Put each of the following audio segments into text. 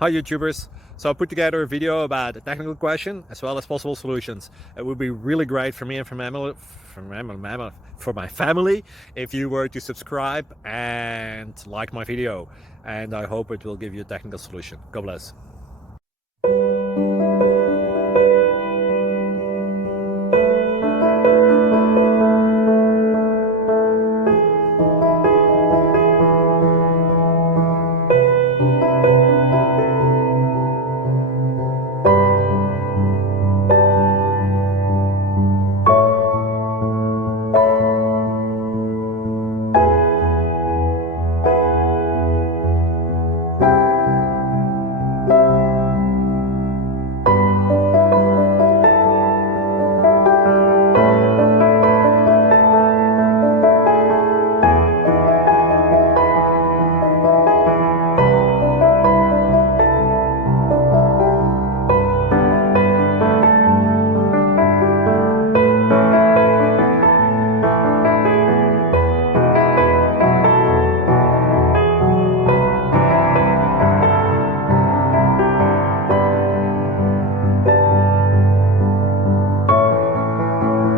Hi YouTubers! So I put together a video about a technical question as well as possible solutions. It would be really great for me and for my family if you were to subscribe and like my video, and I hope it will give you a technical solution. God bless.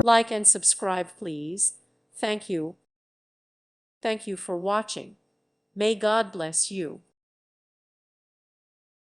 Like and subscribe, please. Thank you. Thank you for watching. May God bless you.